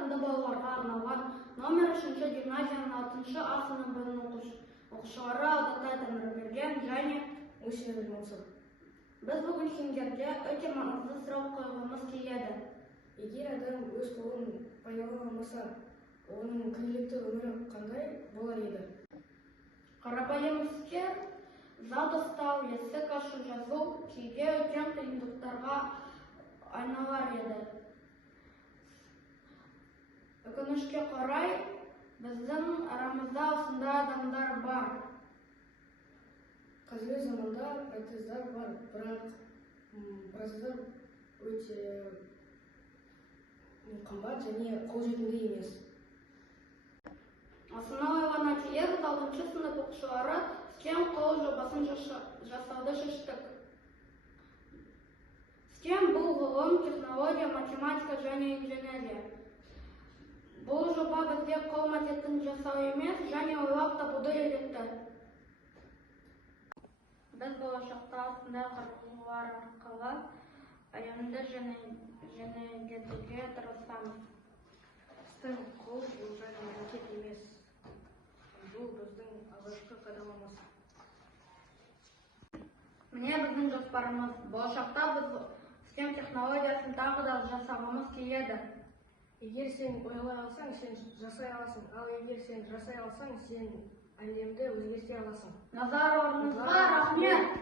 дарынды балаларға арналған номер 3 гимназияның 6 А сыныбының оқушылары ауданда тәмірберген және Мусинов Мансур. біз бүгін сендерге өте маңызды сұрақ қойғымыз келеді. Егер адам өз қолын пайдаланбаса, оның күнделікті өмірі қандай болар еді? Қарапайым істер зат ұстау, есік ашу, жазу кейде үлкен қиындықтарға айналар еді. Өкінішке қарай, біздің арамызда осындай адамдар бар. Қазіргі заманда протездар бар, бірақ протездар өте қымбат және қолжетімді емес. Осыны ойлана келе, 6 сынып оқушылары STEM қол жобасын жасауды шештік. STEM бұл ғылым, технология, математика және инженерия. Бұл жоба бізге қол макетін жасау емес, және ойлап табуды үйретті. Біз болашақта осындай құрылғылар арқылы әлемді жеңілдетуге тырысамыз. STEM қол бұл жаңа макет емес. Бұл біздің алғашқы қадамымыз. Міне біздің жоспарымыз. Болашақта біз STEM технологиясын тағы да жасағымыз келеді. Егер сен ойлай алсаң, сен жасай аласың. Ал егер сен жасай алсаң, сен әлемді өзгерте аласың. Назар орныңызға рахмет.